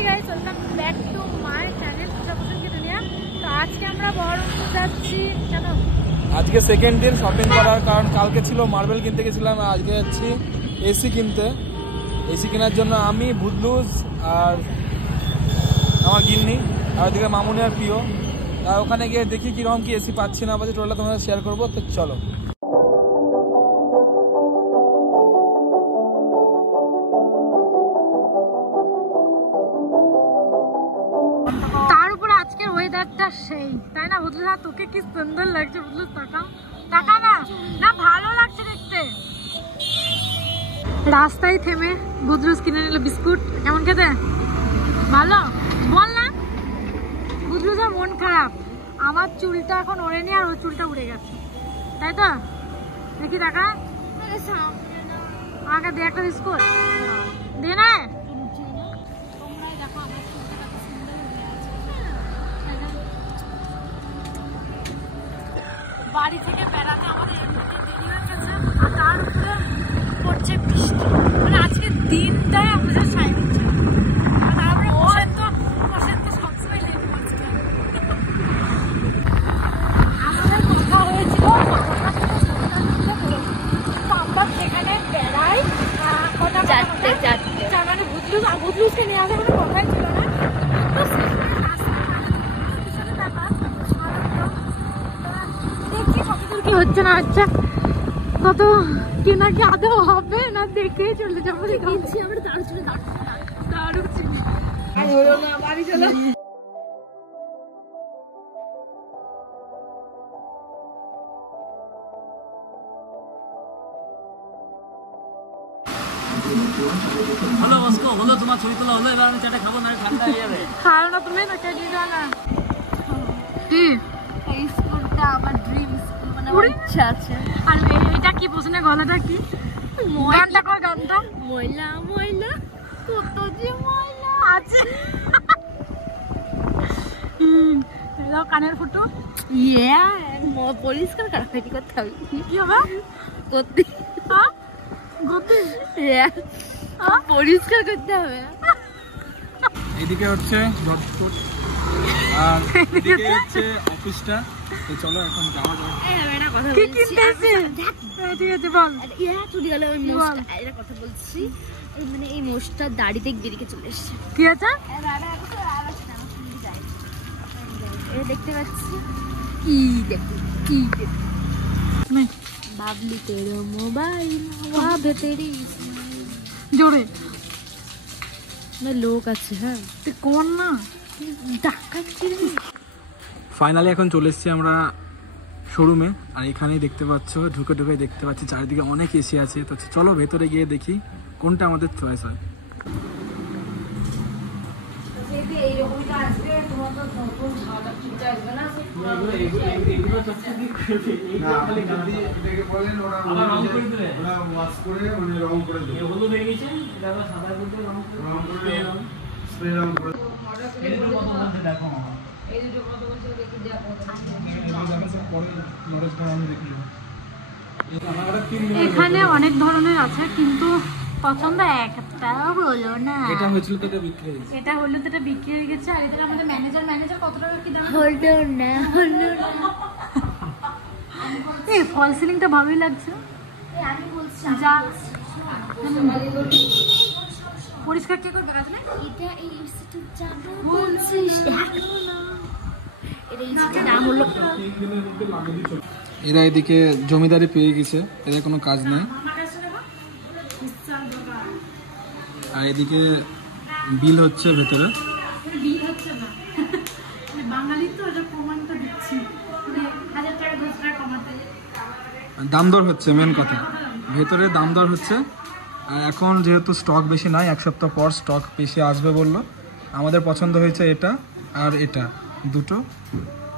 High guys, welcome back to my channel Puja পছন্দ কি দুনিয়া। তো আজকে আমরা বহরমপুর যাচ্ছি কেন? আজকে সেকেন্ড দিন শপিং করার, কারণ কালকে ছিল মার্বেল কিনতে গেছিলাম, আজকে যাচ্ছি এসি কিনতে। এসি কেনার জন্য আমি, ভুদলুজ আর আমার গিন্নি আর ওদিকে মামুনি আর প্রিয়। আর ওখানে গিয়ে দেখি কিরকম কি এসি পাচ্ছি না পাচ্ছি, টোটালটা তোমাদের শেয়ার করবো। তো চলো। তার উপর আজকের ওয়েদারটা সেই, তাই না বুঝলি? না তোকে কি সুন্দর লাগছে বুঝলি? টাকা টাকা না না ভালো লাগছে দেখতে। রাস্তায় থেমে বুদরুজ কিনে নিল বিস্কুট। কেমন খেতে? ভালো বল না। বুদরুজের মন খারাপ, আমার চুলটা এখন ওড়েনি আর ওর চুলটা উড়ে গেছে, তাই তো? দেখি টাকা আমাকে দে একটা বিস্কুট দে না। বাড়ি থেকে বেড়াতে আমাদের এমনিতে দেরি হয়ে গেছে, আর তার উপরে পড়ছে বৃষ্টি। মানে আজকে দিনটাই আমাদের সাই হচ্ছে। তারপরে বসেন তো সবসময় লেট করছে। আমাদের কথা হয়েছিল আমরা সেখানে বেড়াই চারটে মানে বুদলুজকে নিয়ে আসে, কোনো কথাই ছিল না। তো কি হচ্ছে না হচ্ছে, কত কি না কি আদৌ হবে না দেখে চলে যাবো। বাড়ি চলো। হলো মস্কো, হলো তোমার ছবি তোলা হলো, এবার আমি চাটা খাবো না, ঠান্ডা হয়ে যাবে। খাও না তুমি, না কে দিয়ে না কি এই স্কুলটা আমার ড্রিম স্কুল, মানে আমার ইচ্ছা আছে। আর এটা কি বসনে গলাটা কি গানটা কর, গানটা ময়লা ময়লা কত যে ময়লা আছে। এলো কানের ফুটো ইয়া পরিষ্কার কাটাকাটি করতে হবে। কি হবে? গতি গতি পরিষ্কার করতে হবে। এদিকে হচ্ছে জটফুট আর এদিকে হচ্ছে অফিসটা। তো চলো এখন যাওয়া যাক। কি কিনতে এসেছিস? ঠিক আছে বল। চলে গেল ওই মোষটা, এটা কথা বলছি। মানে এই মোষটা দাড়ি দেখে বেরিয়ে চলে এসছে। কি আছে? দেখতে পাচ্ছি কি দেখি কি বাবলি তেরো মোবাইল তেরি জোরে লোক আছে। হ্যাঁ তুই কোন না ডাকাচ্ছি। ফাইনালি এখন চলে এসেছি আমরা শোরুমে, আর এখানেই দেখতে পাচ্ছ, ঢুকে ঢুকে দেখতে পাচ্ছি চারিদিকে অনেক এসি আছে। তো চলো ভেতরে গিয়ে দেখি কোনটা আমাদের চয়েস হয়। এখানে অনেক ধরনের আছে, কিন্তু পছন্দ একটা হলো না। এটা হয়েছিল তো এটা বিক্রি হয়েছে, এটা হলো তো এটা বিক্রি হয়ে গেছে। আর এটা আমাদের ম্যানেজার কত টাকা কি দাম হলো না হলো না। এই ফল সিলিংটা ভালোই লাগছে। আমি বলছি যা পরিষ্কার কে করে গাছ না এটা এই ইনস্টিটিউট যাবো বলছিস এটা ইনস্টিটিউট নাম হলো। এরা এদিকে জমিদারি পেয়ে গেছে, এদের কোনো কাজ নেই। আর এদিকে বিল হচ্ছে ভেতরে, বিল হচ্ছে না বাঙালি তো, এটা প্রমাণটা দিচ্ছি। 1000 টাকা 10 টাকা কমাতে দাম দর হচ্ছে, মেন কথা ভেতরে দাম দর হচ্ছে। আর এখন যেহেতু স্টক বেশি নাই, এক সপ্তাহ পর স্টক বেশি আসবে বললো। আমাদের পছন্দ হয়েছে এটা আর এটা, দুটো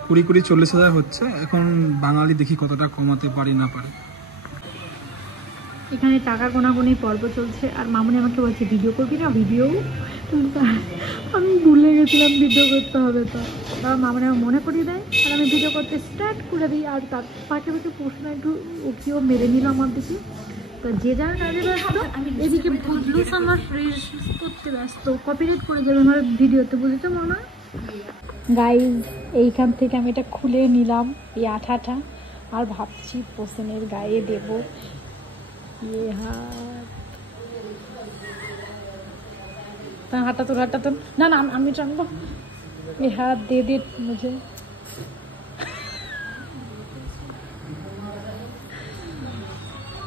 20-40 হাজার হচ্ছে। এখন বাঙালি দেখি কতটা কমাতে পারি না পারে। এখানে টাকা গোনাগুনি পর্ব চলছে, আর মামুনি আমাকে বলছে ভিডিও করবি না? ভিডিও আমি ভুলে গেছিলাম ভিডিও করতে হবে। তো তার মামুনি আমার মনে করিয়ে দেয়, আর আমি ভিডিও করতে স্টার্ট করে দিই। আর তার পাশে পাশে প্রশ্ন একটু ওকেও মেরে নিল আমার দিকে। তো যে যার কাজে ব্যস্ত, এদিকে ভুদলুস আমার ফ্রেশ করতে ব্যস্ত, কপিরাইট করে যাবে আমার ভিডিওতে, বুঝতে মনে হয়। গাইজ এইখান থেকে আমি এটা খুলে নিলাম, এই আঠাটা, আর ভাবছি পোসেনের গায়ে দেব। ये हाथ, हाथा तो ना ना আমি টানবো। ये हाथ दे दे मुझे।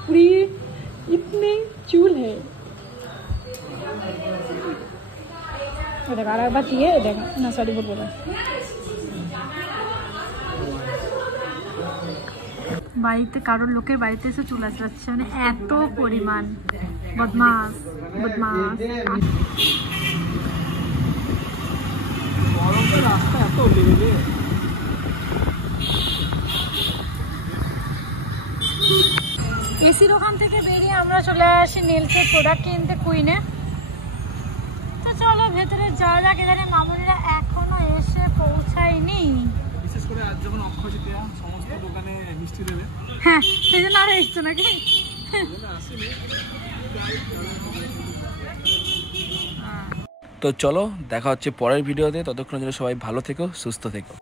पूरी इतने चूल है। देखा আর बात ये देखा ना, सॉरी बोल बोला। বাড়িতে কারোর লোকের বাড়িতে এসে চুল আসছে, মানে এত পরিমাণ বদমাস বদমাস। এসির ওখান থেকে বেরিয়ে আমরা চলে আসি নেলসের প্রোডাক্ট কিনতে কুইনে। তো চলো ভেতরে যাওয়া যাক। এখানে মামুনিরা এখনো এসে পৌঁছায়নি, বিশেষ করে আজ যখন অক্ষয় তৃতীয়া, সমস্ত দোকানে মিষ্টি দেবে। হ্যাঁ সেই জন্য আরো এসছো নাকি? তো চলো দেখা হচ্ছে পরের ভিডিওতে, ততক্ষণ জন্য সবাই ভালো থেকো, সুস্থ থেকো।